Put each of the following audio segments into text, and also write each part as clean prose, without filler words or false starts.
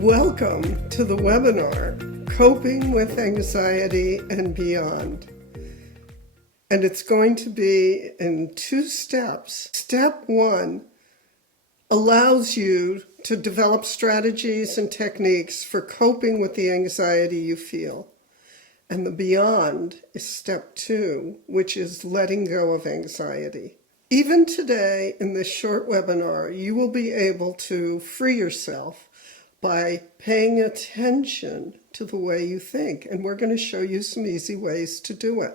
Welcome to the webinar, Coping with Anxiety and Beyond. And it's going to be in 2 steps. Step 1 allows you to develop strategies and techniques for coping with the anxiety you feel. And the beyond is step 2, which is letting go of anxiety. Even today, in this short webinar, you will be able to free yourself by paying attention to the way you think. And we're going to show you some easy ways to do it.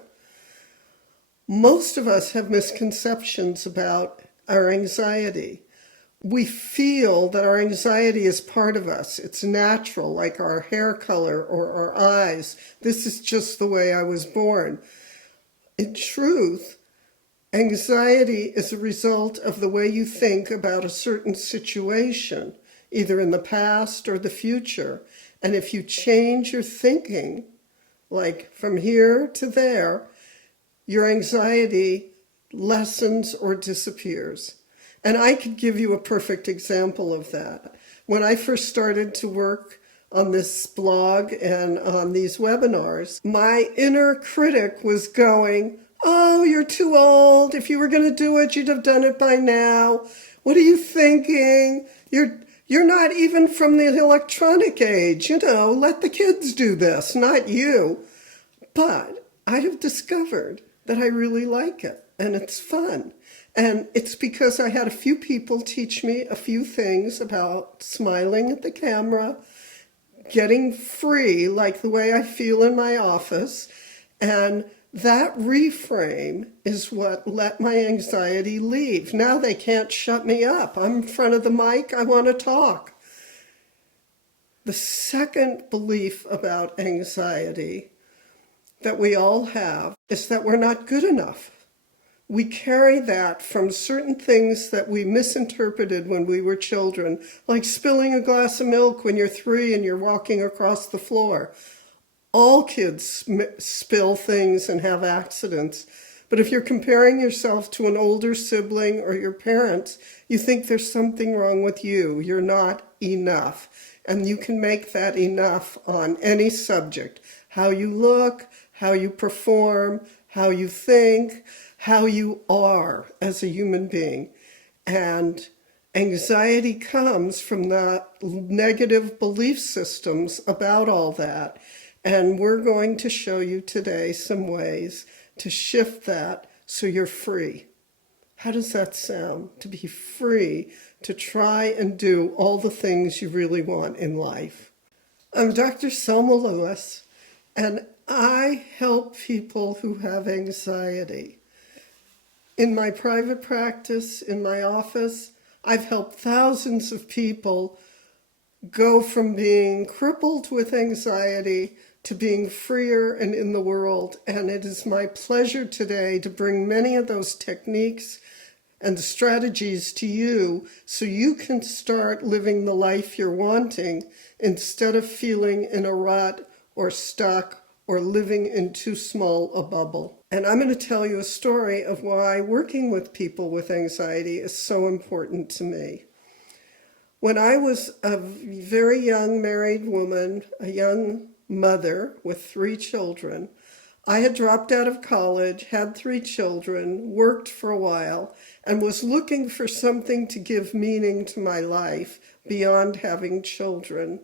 Most of us have misconceptions about our anxiety. We feel that our anxiety is part of us. It's natural, like our hair color or our eyes. This is just the way I was born. In truth, anxiety is a result of the way you think about a certain situation, either in the past or the future. And if you change your thinking, like from here to there, your anxiety lessens or disappears. And I could give you a perfect example of that. When I first started to work on this blog and on these webinars, my inner critic was going, "Oh, you're too old. If you were going to do it, you'd have done it by now. What are you thinking? You're not even from the electronic age. Let the kids do this, not you." But I have discovered that I really like it, and it's fun. And it's because I had a few people teach me a few things about smiling at the camera, getting free, like the way I feel in my office. And that reframe is what let my anxiety leave. Now they can't shut me up. I'm in front of the mic. I want to talk. The second belief about anxiety that we all have is that we're not good enough. We carry that from certain things that we misinterpreted when we were children, like spilling a glass of milk when you're 3 and you're walking across the floor. All kids spill things and have accidents. But if you're comparing yourself to an older sibling or your parents, you think there's something wrong with you. You're not enough. And you can make that enough on any subject. How you look, how you perform, how you think, how you are as a human being. And anxiety comes from the negative belief systems about all that. And we're going to show you today some ways to shift that so you're free. How does that sound? To be free, to try and do all the things you really want in life. I'm Dr. Selma Lewis, and I help people who have anxiety. In my private practice, in my office, I've helped thousands of people go from being crippled with anxiety to being freer and in the world. And it is my pleasure today to bring many of those techniques and strategies to you so you can start living the life you're wanting instead of feeling in a rut or stuck or living in too small a bubble. And I'm going to tell you a story of why working with people with anxiety is so important to me. When I was a very young married woman, a young mother with 3 children, I had dropped out of college, had 3 children, worked for a while, and was looking for something to give meaning to my life beyond having children.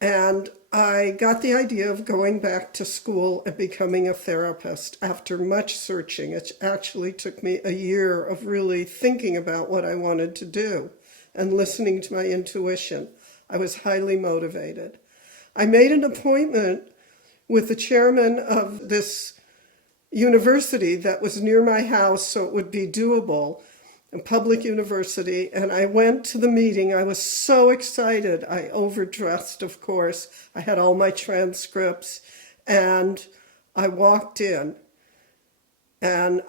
And I got the idea of going back to school and becoming a therapist after much searching. It actually took me a year of really thinking about what I wanted to do and listening to my intuition. I was highly motivated. I made an appointment with the chairman of this university that was near my house so it would be doable, a public university, and I went to the meeting. I was so excited. I overdressed, of course. I had all my transcripts, and I walked in, and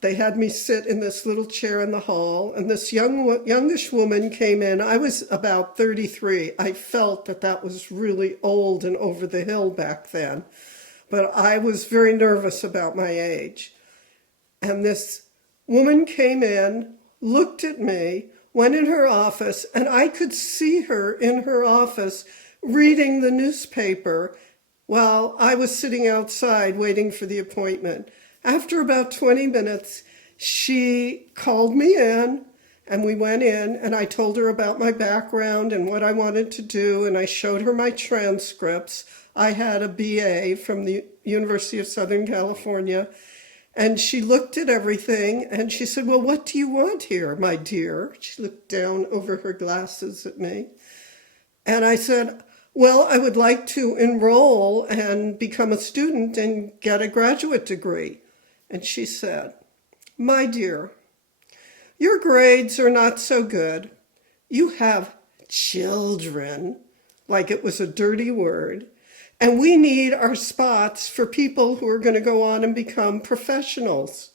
they had me sit in this little chair in the hall, and this youngish woman came in. I was about 33. I felt that that was really old and over the hill back then, but I was very nervous about my age. And this woman came in, looked at me, went in her office, and I could see her in her office reading the newspaper while I was sitting outside waiting for the appointment. After about 20 minutes, she called me in, and we went in, and I told her about my background and what I wanted to do, and I showed her my transcripts. I had a BA from the University of Southern California, and she looked at everything, and she said, "Well, what do you want here, my dear?" She looked down over her glasses at me. And I said, "Well, I would like to enroll and become a student and get a graduate degree." And she said, "My dear, your grades are not so good. You have children," like it was a dirty word, "and we need our spots for people who are going to go on and become professionals.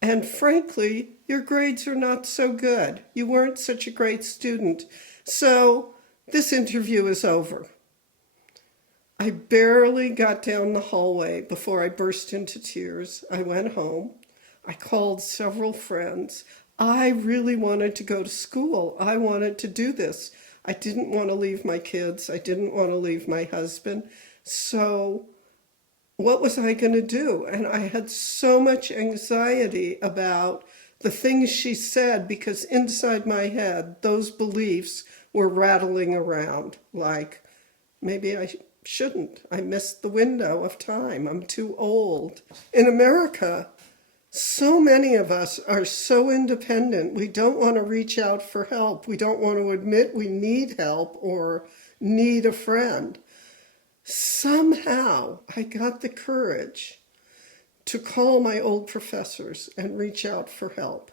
And frankly, your grades are not so good. You weren't such a great student. So this interview is over." I barely got down the hallway before I burst into tears. I went home. I called several friends. I really wanted to go to school. I wanted to do this. I didn't want to leave my kids. I didn't want to leave my husband. So what was I going to do? And I had so much anxiety about the things she said, because inside my head, those beliefs were rattling around, like, maybe I shouldn't. I missed the window of time. I'm too old. In America, so many of us are so independent. We don't want to reach out for help. We don't want to admit we need help or need a friend. Somehow I got the courage to call my old professors and reach out for help.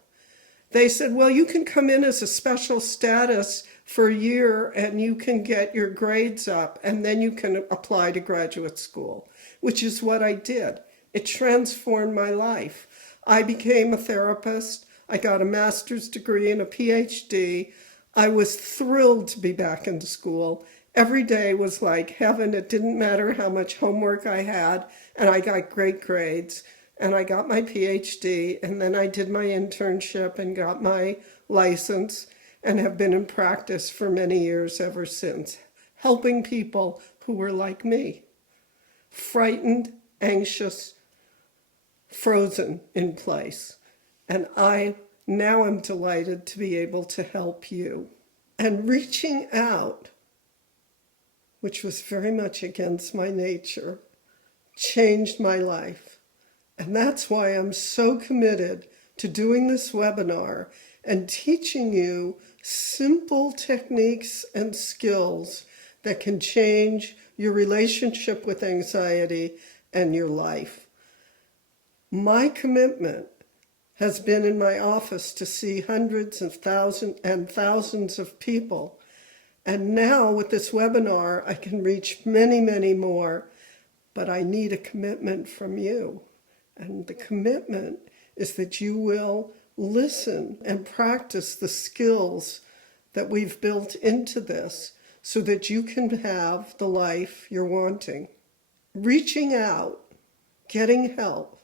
They said, "Well, you can come in as a special status for a year and you can get your grades up and then you can apply to graduate school," which is what I did. It transformed my life. I became a therapist. I got a master's degree and a PhD. I was thrilled to be back into school. Every day was like heaven. It didn't matter how much homework I had, and I got great grades. And I got my PhD, and then I did my internship and got my license and have been in practice for many years ever since, helping people who were like me, frightened, anxious, frozen in place. And I now am delighted to be able to help you. And reaching out, which was very much against my nature, changed my life. And that's why I'm so committed to doing this webinar and teaching you simple techniques and skills that can change your relationship with anxiety and your life. My commitment has been in my office to see hundreds of thousands of people. And now with this webinar, I can reach many, many more, but I need a commitment from you. And the commitment is that you will listen and practice the skills that we've built into this so that you can have the life you're wanting. Reaching out, getting help,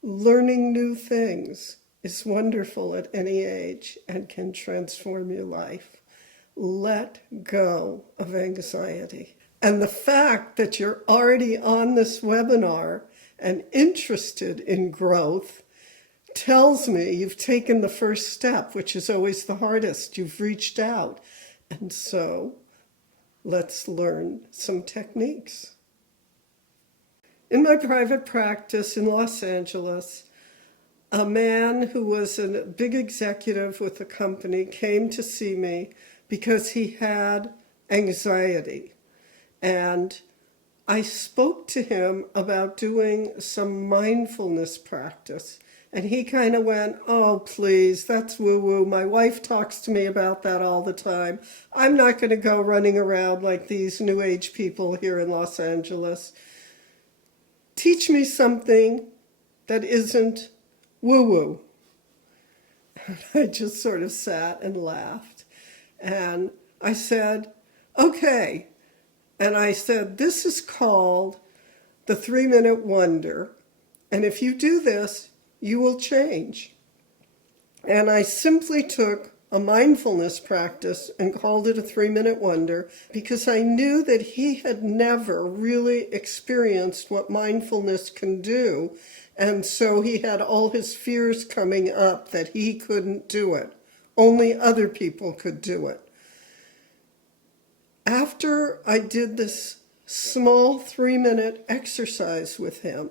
learning new things is wonderful at any age and can transform your life. Let go of anxiety. And the fact that you're already on this webinar and interested in growth tells me you've taken the first step, which is always the hardest. You've reached out. And so let's learn some techniques. In my private practice in Los Angeles, a man who was a big executive with a company came to see me because he had anxiety. And I spoke to him about doing some mindfulness practice. And he kind of went, "Oh, please, that's woo-woo. My wife talks to me about that all the time. I'm not going to go running around like these New Age people here in Los Angeles. Teach me something that isn't woo-woo." I just sort of sat and laughed. And I said, "Okay." And I said, "This is called the 3-minute wonder. And if you do this, you will change." And I simply took a mindfulness practice and called it a 3-minute wonder because I knew that he had never really experienced what mindfulness can do. And so he had all his fears coming up that he couldn't do it. Only other people could do it. After I did this small 3-minute exercise with him,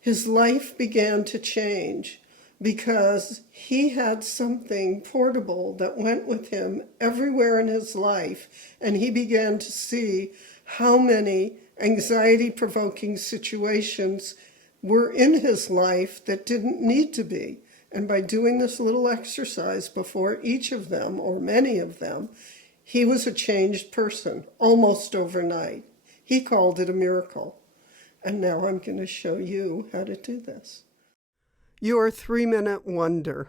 his life began to change because he had something portable that went with him everywhere in his life, and he began to see how many anxiety-provoking situations were in his life that didn't need to be. And by doing this little exercise before each of them, or many of them, he was a changed person almost overnight. He called it a miracle. And now I'm going to show you how to do this. Your 3-minute wonder.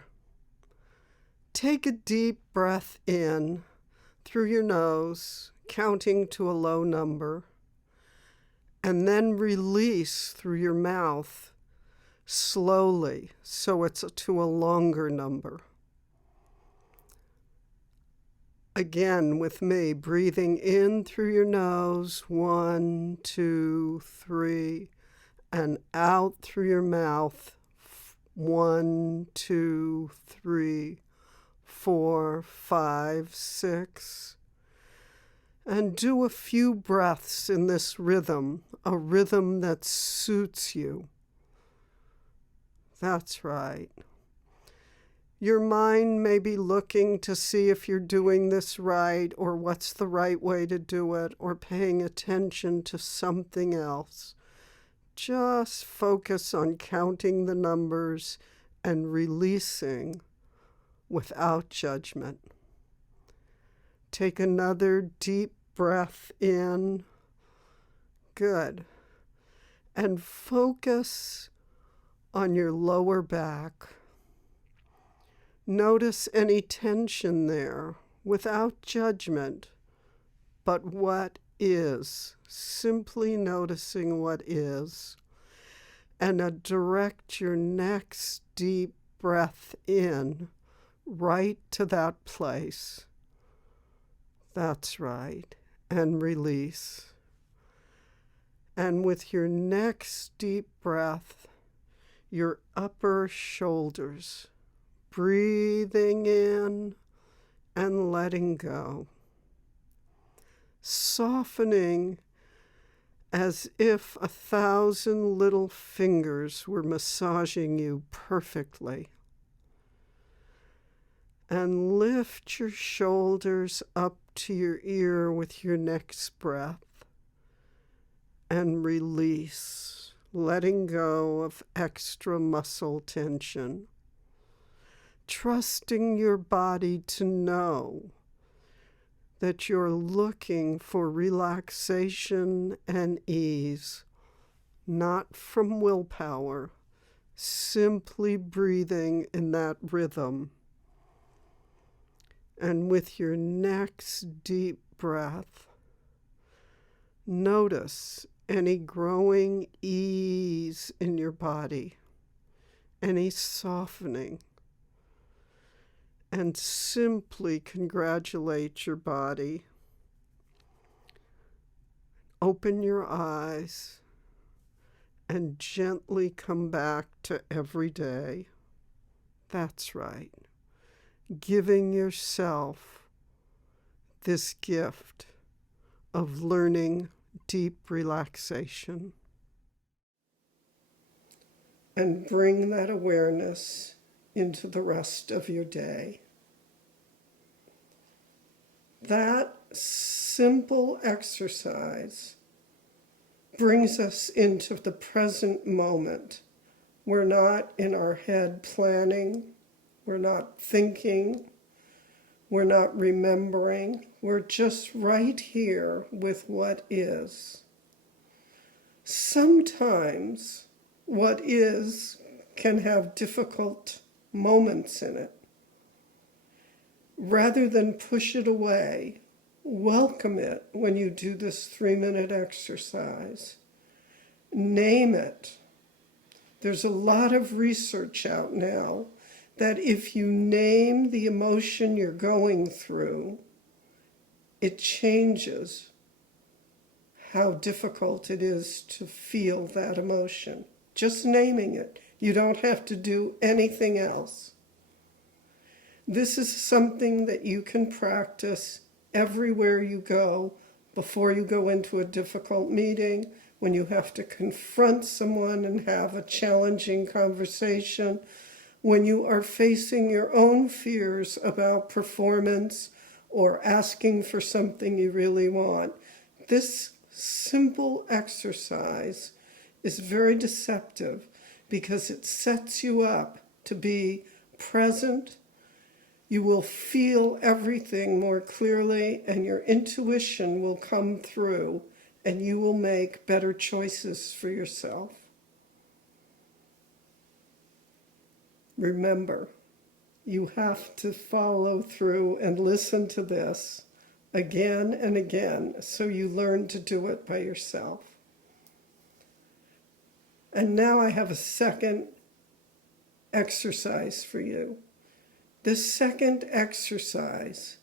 Take a deep breath in through your nose, counting to a low number, and then release through your mouth slowly so it's to a longer number. Again with me, breathing in through your nose, 1, 2, 3, and out through your mouth, 1, 2, 3, 4, 5, 6. And do a few breaths in this rhythm, a rhythm that suits you. That's right. Your mind may be looking to see if you're doing this right or what's the right way to do it or paying attention to something else. Just focus on counting the numbers and releasing without judgment. Take another deep breath in. Good. And focus on your lower back. Notice any tension there without judgment, but what is, simply noticing what is, and direct your next deep breath in right to that place. That's right, and release. And with your next deep breath, your upper shoulders, breathing in and letting go. Softening as if 1,000 little fingers were massaging you perfectly. And lift your shoulders up to your ear with your next breath. And release, letting go of extra muscle tension. Trusting your body to know that you're looking for relaxation and ease, not from willpower, simply breathing in that rhythm. And with your next deep breath, notice any growing ease in your body, any softening. And simply congratulate your body. Open your eyes and gently come back to every day. That's right. Giving yourself this gift of learning deep relaxation. And bring that awareness into the rest of your day. That simple exercise brings us into the present moment. We're not in our head planning, we're not thinking, we're not remembering, we're just right here with what is. Sometimes what is can have difficult moments in it. Rather than push it away, welcome it when you do this 3-minute exercise. Name it. There's a lot of research out now that if you name the emotion you're going through, it changes how difficult it is to feel that emotion. Just naming it. You don't have to do anything else. This is something that you can practice everywhere you go, before you go into a difficult meeting, when you have to confront someone and have a challenging conversation, when you are facing your own fears about performance or asking for something you really want. This simple exercise is very deceptive because it sets you up to be present. You will feel everything more clearly, and your intuition will come through, and you will make better choices for yourself. Remember, you have to follow through and listen to this again and again so you learn to do it by yourself. And now I have a second exercise for you. This second exercise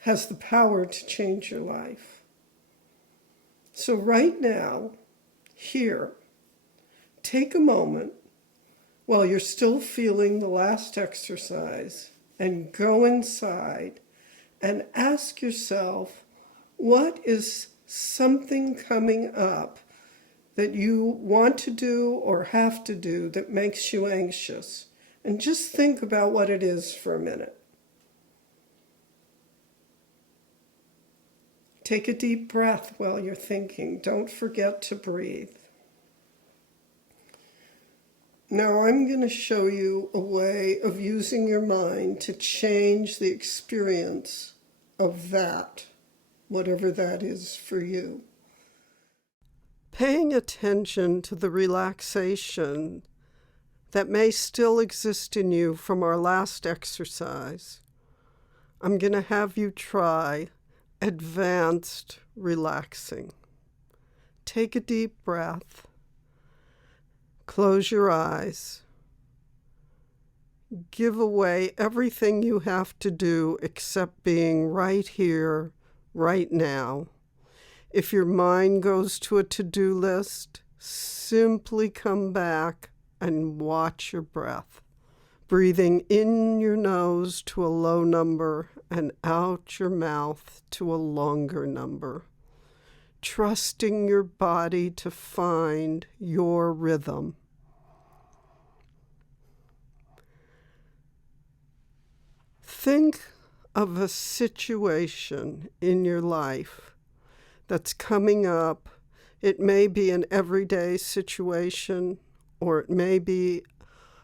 has the power to change your life. So right now, here, take a moment while you're still feeling the last exercise and go inside and ask yourself, what is something coming up that you want to do or have to do that makes you anxious? And just think about what it is for a minute. Take a deep breath while you're thinking. Don't forget to breathe. Now I'm going to show you a way of using your mind to change the experience of that, whatever that is for you. Paying attention to the relaxation that may still exist in you from our last exercise, I'm going to have you try advanced relaxing. Take a deep breath. Close your eyes. Give away everything you have to do except being right here, right now. If your mind goes to a to-do list, simply come back and watch your breath. Breathing in your nose to a low number and out your mouth to a longer number. Trusting your body to find your rhythm. Think of a situation in your life that's coming up. It may be an everyday situation, or it may be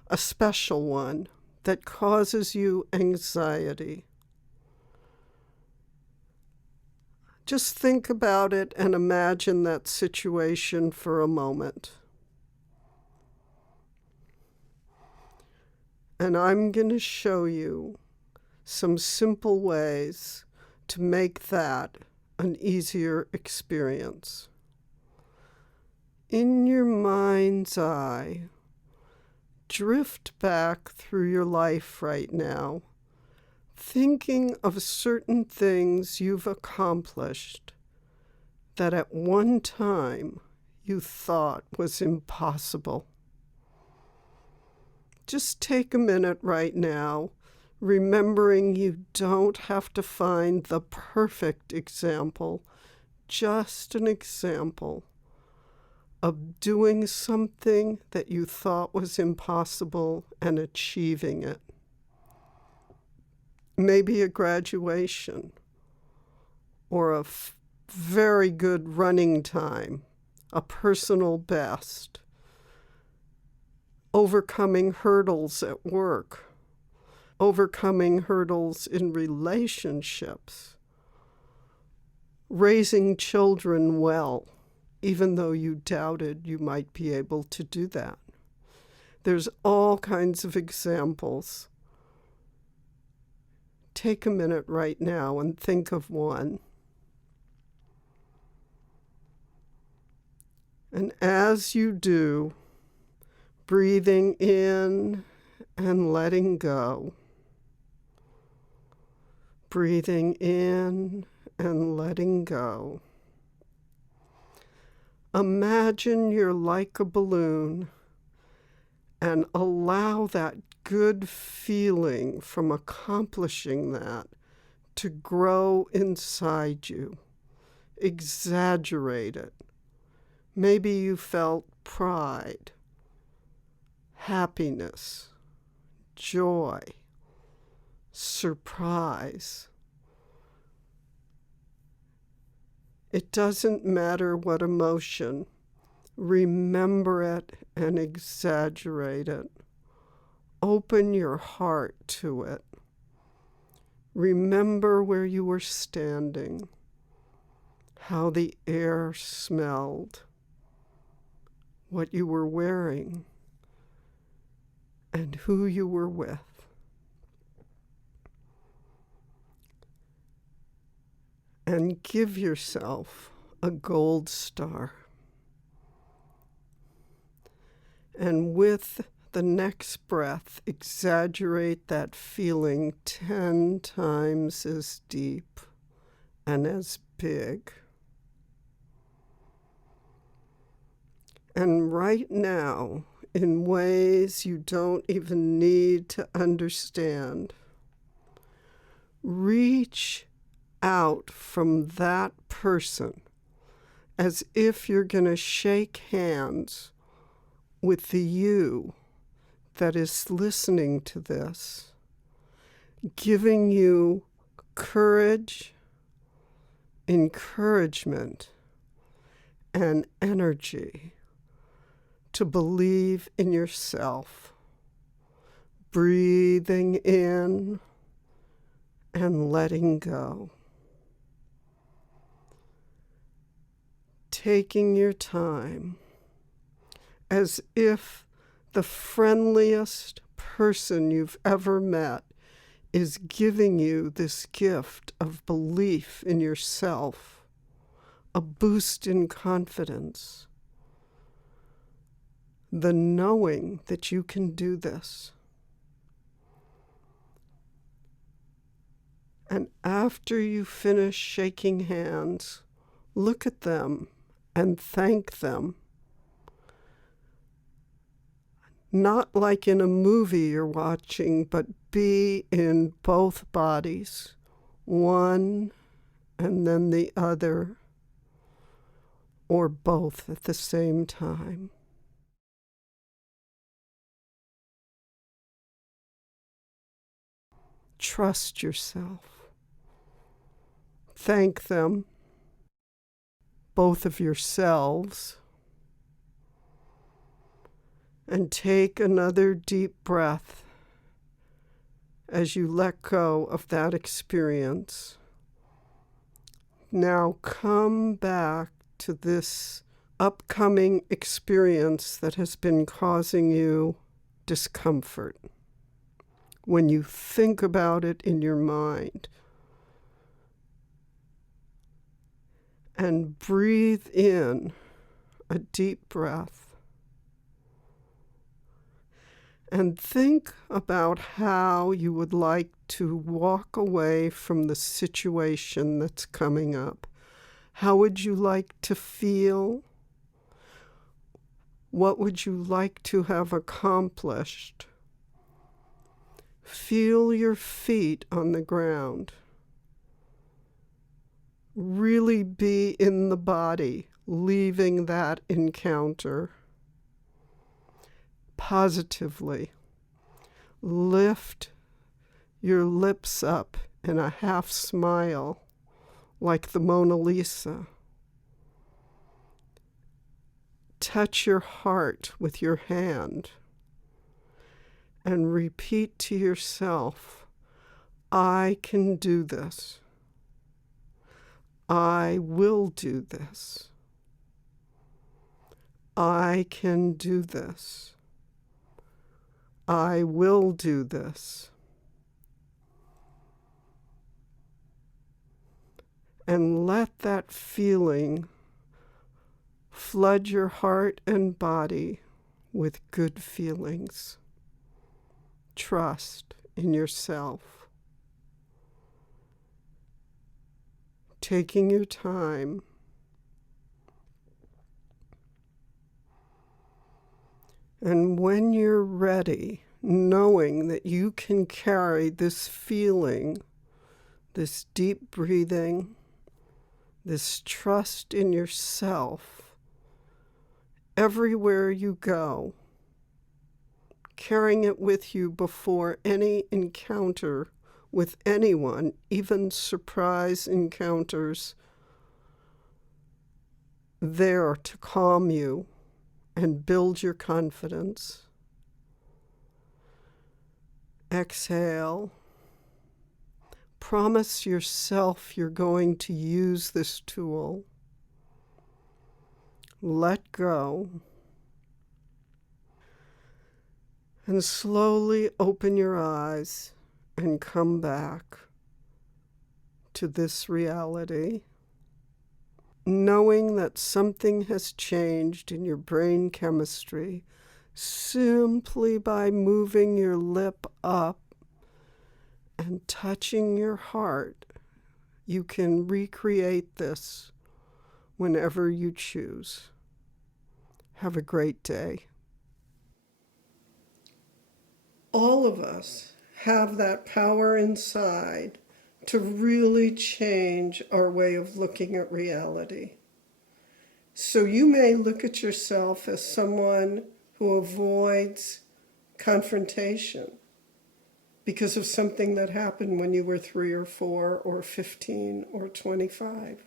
a special one that causes you anxiety. Just think about it and imagine that situation for a moment. And I'm going to show you some simple ways to make that an easier experience. In your mind's eye, drift back through your life right now, thinking of certain things you've accomplished that at one time you thought was impossible. Just take a minute right now, remembering you don't have to find the perfect example, just an example of doing something that you thought was impossible and achieving it. Maybe a graduation or a very good running time, a personal best, overcoming hurdles at work, overcoming hurdles in relationships, raising children well, even though you doubted you might be able to do that. There's all kinds of examples. Take a minute right now and think of one. And as you do, breathing in and letting go. Breathing in and letting go. Imagine you're like a balloon and allow that good feeling from accomplishing that to grow inside you. Exaggerate it. Maybe you felt pride, happiness, joy, surprise. It doesn't matter what emotion. Remember it and exaggerate it. Open your heart to it. Remember where you were standing, how the air smelled, what you were wearing, and who you were with. And give yourself a gold star. And with the next breath, exaggerate that feeling 10 times as deep and as big. And right now, in ways you don't even need to understand, reach out from that person as if you're going to shake hands with the you that is listening to this, giving you courage, encouragement, and energy to believe in yourself. Breathing in and letting go. Taking your time as if the friendliest person you've ever met is giving you this gift of belief in yourself, a boost in confidence, the knowing that you can do this. And after you finish shaking hands, look at them and thank them. Not like in a movie you're watching, but be in both bodies, one and then the other, or both at the same time. Trust yourself. Thank them, both of yourselves, and take another deep breath as you let go of that experience. Now come back to this upcoming experience that has been causing you discomfort. When you think about it in your mind, and breathe in a deep breath. And think about how you would like to walk away from the situation that's coming up. How would you like to feel? What would you like to have accomplished? Feel your feet on the ground. Really be in the body, leaving that encounter. Positively. Lift your lips up in a half smile, like the Mona Lisa. Touch your heart with your hand and repeat to yourself, I can do this. I will do this. I can do this. I will do this. And let that feeling flood your heart and body with good feelings. trust in yourself. Taking your time. And when you're ready, knowing that you can carry this feeling, this deep breathing, this trust in yourself everywhere you go, carrying it with you before any encounter with anyone, even surprise encounters, there to calm you and build your confidence. Exhale. Promise yourself you're going to use this tool. Let go. And slowly open your eyes and come back to this reality, knowing that something has changed in your brain chemistry simply by moving your lip up and touching your heart. You can recreate this whenever you choose. Have a great day. All of us have that power inside to really change our way of looking at reality. So you may look at yourself as someone who avoids confrontation because of something that happened when you were 3 or 4 or 15 or 25.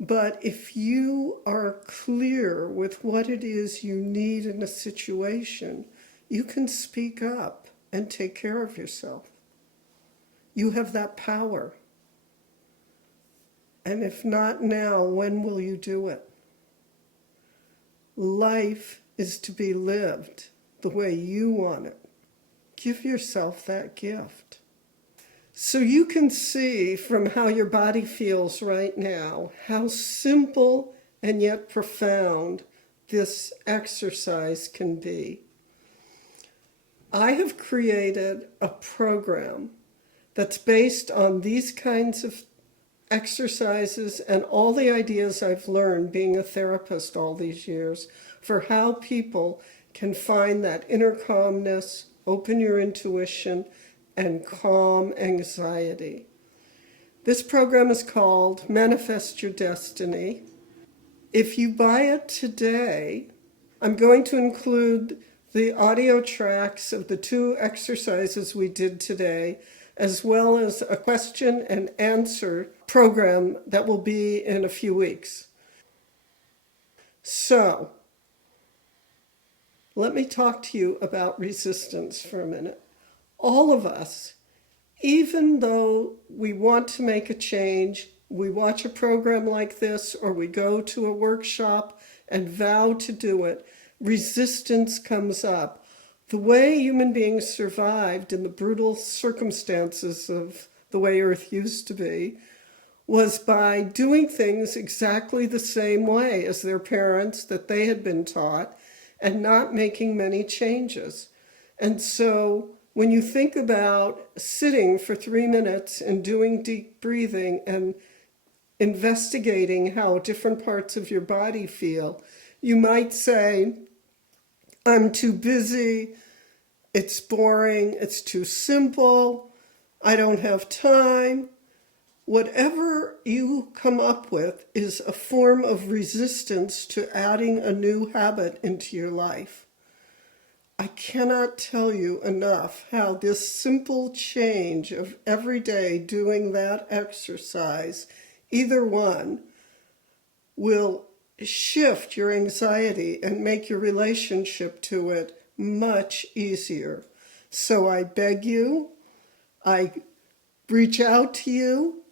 But if you are clear with what it is you need in a situation, you can speak up and take care of yourself. You have that power. And if not now, when will you do it? Life is to be lived the way you want it. Give yourself that gift. So you can see from how your body feels right now, how simple and yet profound this exercise can be. I have created a program that's based on these kinds of exercises and all the ideas I've learned being a therapist all these years for how people can find that inner calmness, open your intuition, and calm anxiety. This program is called Manifest Your Destiny. If you buy it today, I'm going to include the audio tracks of the 2 exercises we did today, as well as a question and answer program that will be in a few weeks. So, let me talk to you about resistance for a minute. All of us, even though we want to make a change, we watch a program like this or we go to a workshop and vow to do it, resistance comes up. The way human beings survived in the brutal circumstances of the way Earth used to be was by doing things exactly the same way as their parents that they had been taught and not making many changes. And so when you think about sitting for 3 minutes and doing deep breathing and investigating how different parts of your body feel, you might say, I'm too busy, it's boring, it's too simple, I don't have time. Whatever you come up with is a form of resistance to adding a new habit into your life. I cannot tell you enough how this simple change of every day doing that exercise, either one, will shift your anxiety and make your relationship to it much easier. So I beg you, I reach out to you,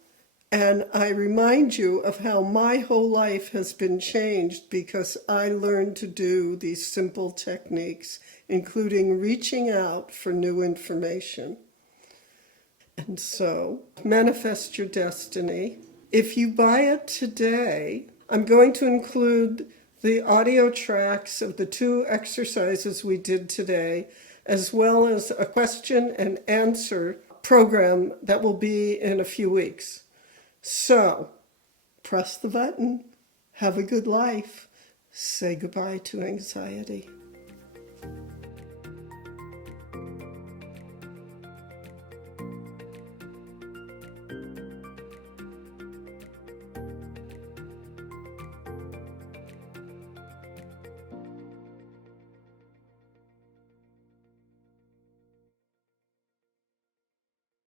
and I remind you of how my whole life has been changed because I learned to do these simple techniques, including reaching out for new information. And so, manifest your destiny. If you buy it today, I'm going to include the audio tracks of the 2 exercises we did today, as well as a question and answer program that will be in a few weeks. So, press the button. Have a good life. Say goodbye to anxiety.